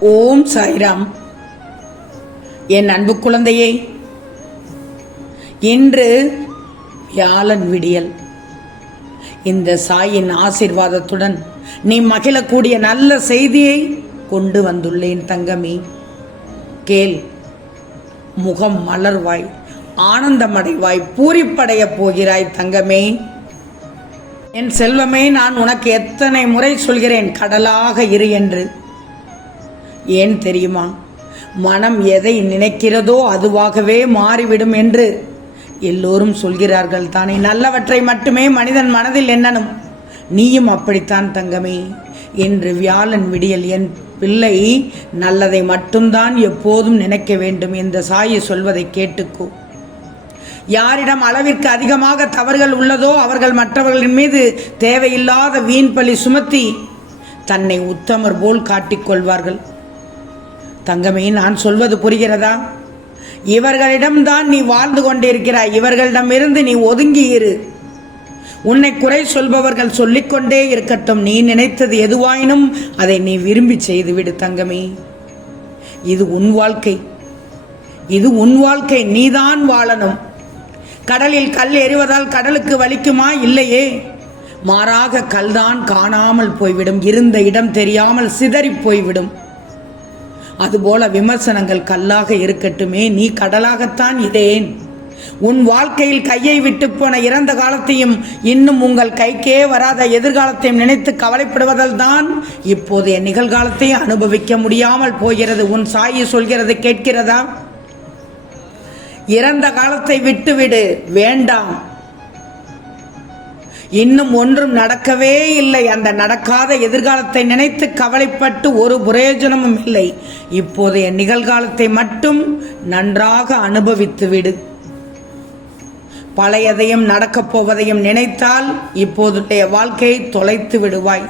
ஓம் சாய்ராம். என் அன்பு குழந்தையே இன்று வியாழன் விடியல். இந்த சாயின் ஆசிர்வாதத்துடன் நீ மகிழக்கூடிய நல்ல செய்தியை கொண்டு வந்துள்ளேன் தங்கமே. கேள் முகம் மலர்வாய் ஆனந்தமடைவாய் பூரிப்படையப் போகிறாய் தங்கமே. என் செல்வமே நான் உனக்கு எத்தனை முறை சொல்கிறேன் கடலாக இரு என்று. ஏன் தெரியுமா? மனம் எதை நினைக்கிறதோ அதுவாகவே மாறிவிடும் என்று எல்லோரும் சொல்கிறார்கள் தானே. நல்லவற்றை மட்டுமே மனிதன் மனதில் எண்ணனும் நீயும் அப்படித்தான் தங்கமே என்று வியாழன் விடியல் என் பிள்ளை நல்லதை மட்டும்தான் எப்போதும் நினைக்க வேண்டும் என்று சாயி சொல்வதை கேட்டுக்கோ. யாரிடம் அளவிற்கு அதிகமாக தவறுகள் உள்ளதோ அவர்கள் மற்றவர்களின் மீது தேவையில்லாத வீண் பழி சுமத்தி தன்னை உத்தமர் போல் காட்டிக்கொள்வார்கள் தங்கமே நான் சொல்வது புரிகிறதா? இவர்களிடம்தான் நீ வாழ்ந்து கொண்டிருக்கிறாய். இவர்களிடமிருந்து நீ ஒதுங்கி இரு. உன்னை குறை சொல்பவர்கள் சொல்லிக்கொண்டே இருக்கட்டும். நீ நினைத்தது எதுவாயினும் அதை நீ விரும்பி செய்துவிடு தங்கமே. இது உன் வாழ்க்கை. இது உன் வாழ்க்கை. நீதான் வாழணும். கடலில் கல் எறிவதால் கடலுக்கு வலிக்குமா? இல்லையே. மாறாக கல்தான் காணாமல் போய்விடும். இருந்த இடம் தெரியாமல் சிதறி போய்விடும். அதுபோல விமர்சனங்கள் கல்லாக இருக்கட்டுமே நீ கடலாகத்தான் இதேன். உன் வாழ்க்கையில் கையை விட்டு போன இறந்த காலத்தையும் இன்னும் உங்கள் கைக்கே வராத எதிர்காலத்தையும் நினைத்து கவலைப்படுவதால் தான் இப்போதைய நிகழ்காலத்தை அனுபவிக்க முடியாமல் போகிறது. உன் சாயி சொல்கிறது கேட்கிறதா? இறந்த காலத்தை விட்டுவிடு. வேண்டாம். இன்னும் ஒன்றும் நடக்கவே இல்லை. அந்த நடக்காத எதிர்காலத்தை நினைத்து கவலைப்பட்டு ஒரு பிரயோஜனமும் இல்லை. இப்போதைய நிகழ்காலத்தை மட்டும் நன்றாக அனுபவித்து விடு. பழையதையும் நடக்கப் போவதையும் நினைத்தால் இப்போதுடைய வாழ்க்கையை தொலைத்து விடுவாய்.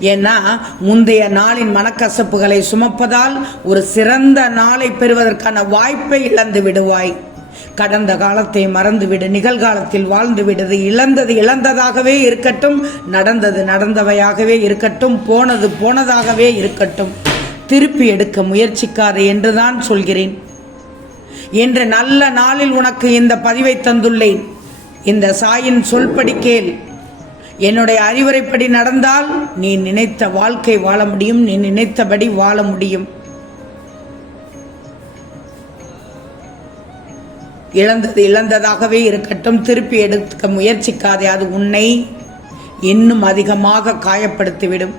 ஏன்னா முந்தைய நாளின் மனக்கசப்புகளை சுமப்பதால் ஒரு சிறந்த நாளை பெறுவதற்கான வாய்ப்பை இழந்து விடுவாய். கடந்த காலத்தை மறந்துவிடு நிகழ்காலத்தில் வாழ்ந்து விடுது இழந்தது இழந்ததாகவே இருக்கட்டும் நடந்தது நடந்தவையாகவே இருக்கட்டும் போனது போனதாகவே இருக்கட்டும். திருப்பி எடுக்க முயற்சிக்காதே என்றுதான் சொல்கிறேன். என்ற நல்ல நாளில் உனக்கு இந்த பதிவை தந்துள்ளேன். இந்த சாயின் சொல்படி கேள். என்னுடைய அறிவுரைப்படி நடந்தால் நீ நினைத்த வாழ்க்கை வாழ முடியும் நீ நினைத்தபடி வாழ முடியும். இழந்தது இழந்ததாகவே இருக்கட்டும். திருப்பி எடுக்க முயற்சிக்காதே அது உன்னை இன்னும் அதிகமாக காயப்படுத்திவிடும்.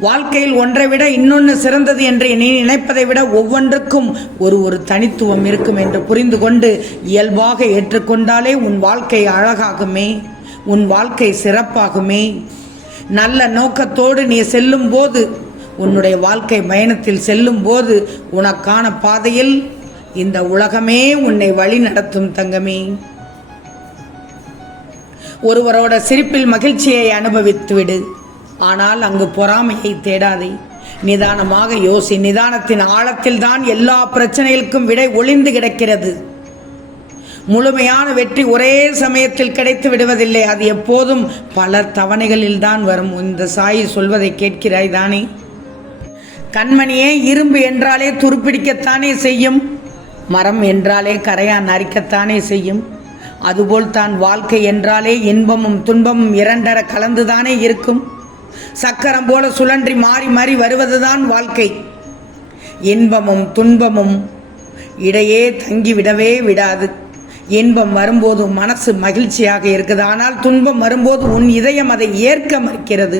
வாழ்க்கையில் ஒன்றை விட இன்னொன்று சிறந்தது என்று நீ நினைப்பதை விட ஒவ்வொன்றுக்கும் ஒரு ஒரு தனித்துவம் இருக்கும் என்று புரிந்து கொண்டு இயல்பாக ஏற்றுக்கொண்டாலே உன் வாழ்க்கை அழகாகுமே உன் வாழ்க்கை சிறப்பாகுமே. நல்ல நோக்கத்தோடு நீ செல்லும் போது உன்னுடைய வாழ்க்கை பயணத்தில் செல்லும் போது உனக்கான பாதையில் இந்த உலகமே உன்னை வழி நடத்தும் தங்கமே. ஒருவரோட சிரிப்பில் மகிழ்ச்சியை அனுபவித்து விடு ஆனால் அங்கு பொறாமையை தேடாதே. நிதானமாக யோசி நிதானத்தின் ஆழத்தில் தான் எல்லா பிரச்சனைகளுக்கும் விடை ஒளிந்து கிடக்கிறது. முழுமையான வெற்றி ஒரே சமயத்தில் கிடைத்து விடுவதில்லை. அது எப்போதும் பல தவணைகளில் தான் வரும். இந்த சாயி சொல்வதை கேட்கிறாய் தானே? கண்மணியே இரும்பு என்றாலே துருப்பிடிக்கத்தானே செய்யும்? மரம் என்றாலே கரையான் அரிக்கத்தானே செய்யும்? அதுபோல் தான் வாழ்க்கை என்றாலே இன்பமும் துன்பமும் இரண்டர கலந்துதானே இருக்கும்? சக்கரம் போல சுழன்றி மாறி மாறி வருவதுதான் வாழ்க்கை. இன்பமும் துன்பமும் இடையே தங்கிவிடவே விடாது. இன்பம் வரும்போது மனசு மகிழ்ச்சியாக இருக்குது ஆனால் துன்பம் வரும்போது உன் இதயம் அதை ஏற்க மறுக்கிறது.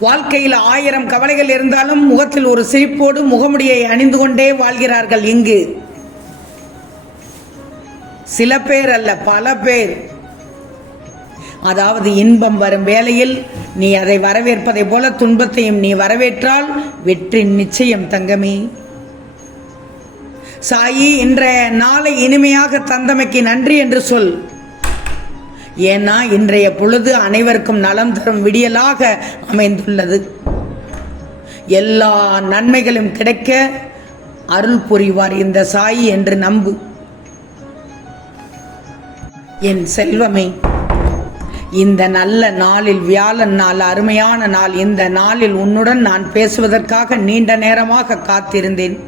வாழ்க்கையில் ஆயிரம் கவலைகள் இருந்தாலும் முகத்தில் ஒரு சிரிப்போடு முகமுடியை அணிந்து கொண்டே வாழ்கிறார்கள் இங்கு. சில பேர் அல்ல பல பேர். அதாவது இன்பம் வரும் வேளையில் நீ அதை வரவேற்பதை போல துன்பத்தையும் நீ வரவேற்றால் வெற்றி நிச்சயம் தங்கமே. சாயி இன்றைய நாளை இனிமையாக தந்தமைக்கு நன்றி என்று சொல். ஏன்னா இன்றைய பொழுது அனைவருக்கும் நலம் தரும் விடியலாக அமைந்துள்ளது. எல்லா நன்மைகளும் கிடைக்க அருள் புரிவார் இந்த சாய் என்று நம்பு. என் செல்வமே இந்த நல்ல நாளில் வியாழன் நாள் அருமையான நாள் இந்த நாளில் உன்னுடன் நான் பேசுவதற்காக நீண்ட நேரமாக காத்திருந்தேன்.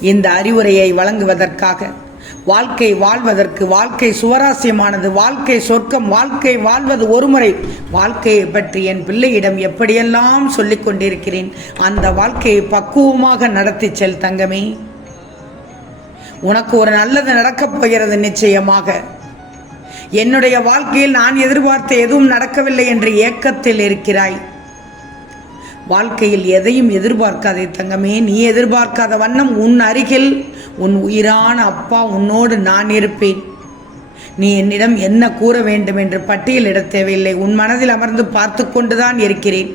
இந்த அறிவுரையை வழங்குவதற்காக. வாழ்க்கை வாழ்வதற்கு வாழ்க்கை சுவராசியமானது வாழ்க்கை சொர்க்கம் வாழ்க்கை வாழ்வது ஒருமுறை. வாழ்க்கையை பற்றி என் பிள்ளையிடம் எப்படியெல்லாம் சொல்லிக் கொண்டிருக்கிறேன் அந்த வாழ்க்கையை பக்குவமாக நடத்தி செல் தங்கமே. உனக்கு ஒரு நல்லது நடக்கப் போகிறது நிச்சயமாக. என்னுடைய வாழ்க்கையில் நான் எதிர்பார்த்த எதுவும் நடக்கவில்லை என்ற ஏக்கத்தில் இருக்கிறாய். வாழ்க்கையில் எதையும் எதிர்பார்க்காதே தங்கமே. நீ எதிர்பார்க்காத வண்ணம் உன் அருகில் உன் உயிரான அப்பா உன்னோடு நான் இருப்பேன். நீ என்னிடம் என்ன கூற வேண்டும் என்று பட்டியலிட தேவையில்லை. உன் மனதில் அமர்ந்து பார்த்து கொண்டுதான் இருக்கிறேன்.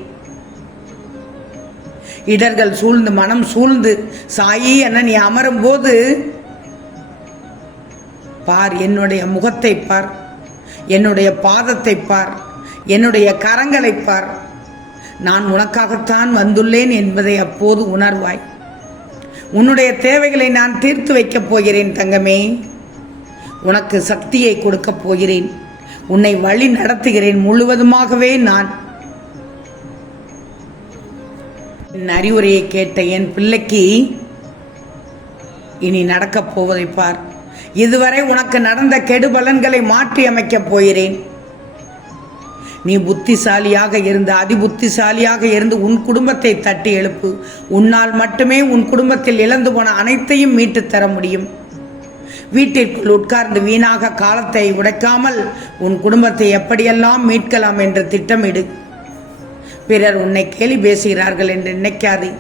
இடர்கள் சூழ்ந்து மனம் சூழ்ந்து சாயி என நீ அமரும் போது பார் என்னுடைய முகத்தை பார். என்னுடைய பாதத்தை பார். என்னுடைய கரங்களை பார். நான் உனக்காகத்தான் வந்துள்ளேன் என்பதை அப்போது உணர்வாய். உன்னுடைய தேவைகளை நான் தீர்த்து வைக்கப் போகிறேன் தங்கமே. உனக்கு சக்தியை கொடுக்கப் போகிறேன். உன்னை வழி நடத்துகிறேன் முழுவதுமாகவே நான். என் அறிவுரையை கேட்ட என் பிள்ளைக்கு இனி நடக்கப் போவதை பார். இதுவரை உனக்கு நடந்த கெடுபலன்களை மாற்றி அமைக்கப் போகிறேன். நீ புத்திசாலியாக இருந்து அதிபுத்திசாலியாக இருந்து உன் குடும்பத்தை தட்டி எழுப்பு. உன்னால் மட்டுமே உன் குடும்பத்தில் இழந்து போன அனைத்தையும் மீட்டுத் தர முடியும். வீட்டிற்குள் உட்கார்ந்து வீணாக காலத்தை உடைக்காமல் உன் குடும்பத்தை எப்படியெல்லாம் மீட்கலாம் என்று திட்டமிடு. பிறர் உன்னை கேலி பேசுகிறார்கள் என்று நினைக்காது.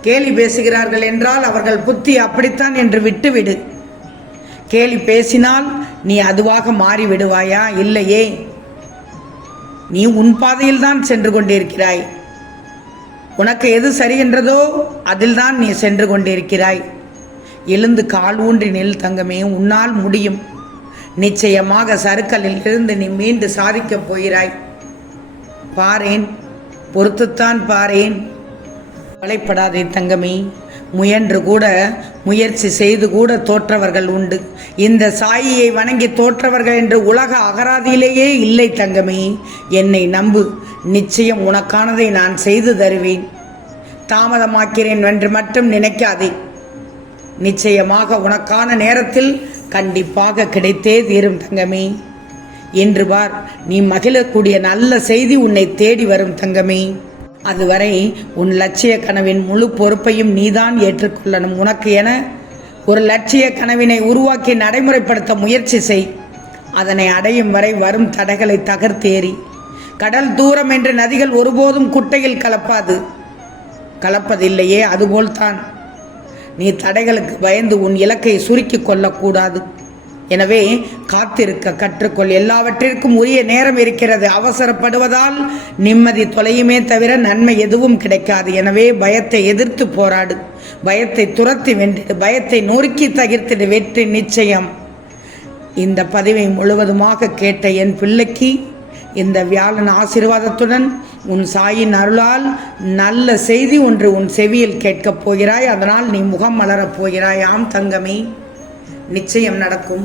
கேலி பேசுகிறார்கள் என்றால் அவர்கள் புத்தி அப்படித்தான் என்று விட்டுவிடு. கேலி பேசினால் நீ அதுவாக மாறிவிடுவாயா? இல்லையே. நீ உன் பாதையில் தான் சென்று கொண்டிருக்கிறாய். உனக்கு எது சரிகின்றதோ அதில்தான் நீ சென்று கொண்டிருக்கிறாய். எழுந்து கால் ஊன்றி நில் தங்கமே உன்னால் முடியும். நிச்சயமாக சறுக்கலில் இருந்து நீ மீண்டு சாதிக்கப் போகிறாய். பாரேன் பொறுத்துத்தான் பாரேன். கவலைப்படாதே தங்கமே. முயன்று கூட முயற்சி செய்து கூட தோற்றவர்கள் உண்டு. இந்த சாயியை வணங்கி தோற்றவர்கள் என்று உலக அகராதியிலேயே இல்லை தங்கமே. என்னை நம்பு. நிச்சயம் உனக்கானதை நான் செய்து தருவேன். தாமதமாக்கிறேன் என்று மட்டும் நினைக்காதே. நிச்சயமாக உனக்கான நேரத்தில் கண்டிப்பாக கிடைத்தே தீரும் தங்கமே. என்று பார் நீ மகிழக்கூடிய நல்ல செய்தி உன்னை தேடி வரும் தங்கமே. அதுவரை உன் லட்சிய கனவின் முழு பொறுப்பையும் நீதான் ஏற்றுக்கொள்ளணும். உனக்கு என ஒரு லட்சிய கனவினை உருவாக்கி நடைமுறைப்படுத்த முயற்சி செய். அதனை அடையும் வரை வரும் தடைகளை தகர்த்தேறி கடல் தூரம் என்று நதிகள் ஒருபோதும் குட்டையில் கலப்பாது. கலப்பதில்லையே அதுபோல்தான். நீ தடைகளுக்கு பயந்து உன் இலக்கை சுருக்கிக் கொள்ளக்கூடாது. எனவே காத்திருக்க கற்றுக்கொள். எல்லாவற்றிற்கும் உரிய நேரம் இருக்கிறது. அவசரப்படுவதால் நிம்மதி தொலையுமே தவிர நன்மை எதுவும் கிடைக்காது. எனவே பயத்தை எதிர்த்து போராடு. பயத்தை துரத்தி வென்றிடு பயத்தை நொறுக்கி தகிர்த்திடு. வெற்றி நிச்சயம். இந்த பதிவை முழுவதுமாக கேட்ட என் பிள்ளைக்கு இந்த வியாழன் ஆசீர்வாதத்துடன் உன் சாயின் அருளால் நல்ல செய்தி ஒன்று உன் செவியில் கேட்கப் போகிறாய். அதனால் நீ முகம் மலரப் போகிறாய். ஆம் தங்கமே நிச்சயம் நடக்கும்.